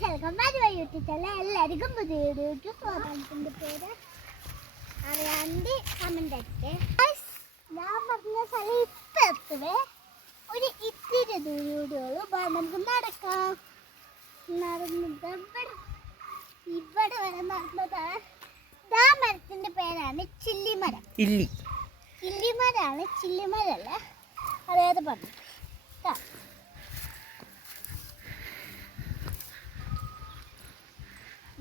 എല്ലാവർക്കും പുതിയ വീഡിയോയ്ക്ക് സ്വാഗതത്തിന്റെ പേര് അറിയാണ്ട് കമന്റ് അടിക്കേ. ഞാൻ പറഞ്ഞ സ്ഥലം ഇപ്പം എത്തുവേ, ഒരു ഇത്തിരി ദൂരമുള്ളൂ. നമുക്ക് നടക്കാം. നടന്നത് ഇവിടെ വരെ നടന്നതാണ്. ആ മരത്തിന്റെ പേരാണ് ചില്ലിമരം. ഇല്ലിമരാണ്, ചില്ലിമരല്ല. അതായത് പറഞ്ഞു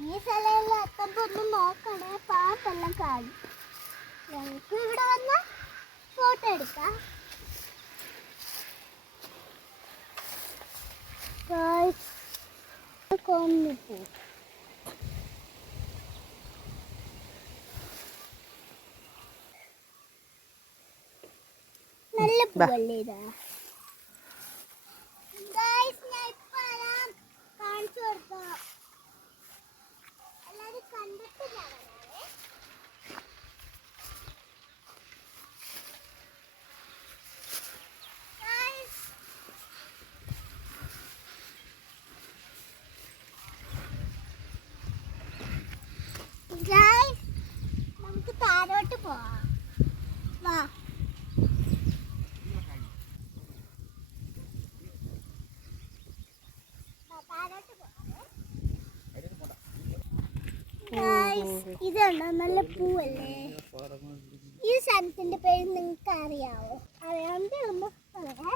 ഈ സ്ഥലമെല്ലാം എത്തുമ്പോൾ ഒന്ന് നോക്കണേ, പാമ്പെല്ലാം കാണും. ഞങ്ങൾക്ക് ഇവിടെ വന്ന് ഫോട്ടോ എടുക്കാം. കൊന്നിപ്പോ നല്ല പൂവല്ലേ ഇതാ. ഞാൻ ഇപ്പൊ കാണിച്ചു കൊടുക്കാം. എല്ലാരും കണ്ടിട്ടില്ല. നമുക്ക് താഴോട്ട് പോവാം. വാ. ഇതുണ്ടോ നല്ല പൂവല്ലേ? ഈ സ്ഥലത്തിന്റെ പേര് നിങ്ങൾക്ക് അറിയാവോ? അറിയാണ്ട് ഒന്ന് പറയാ.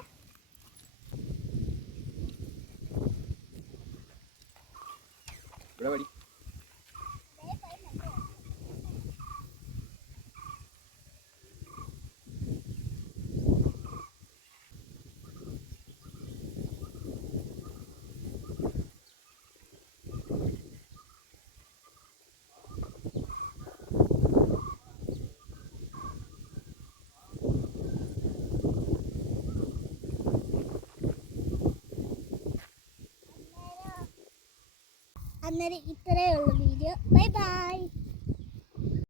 അന്നേരം ഇത്രയേ ഉള്ളൂ വീഡിയോ. Bye bye.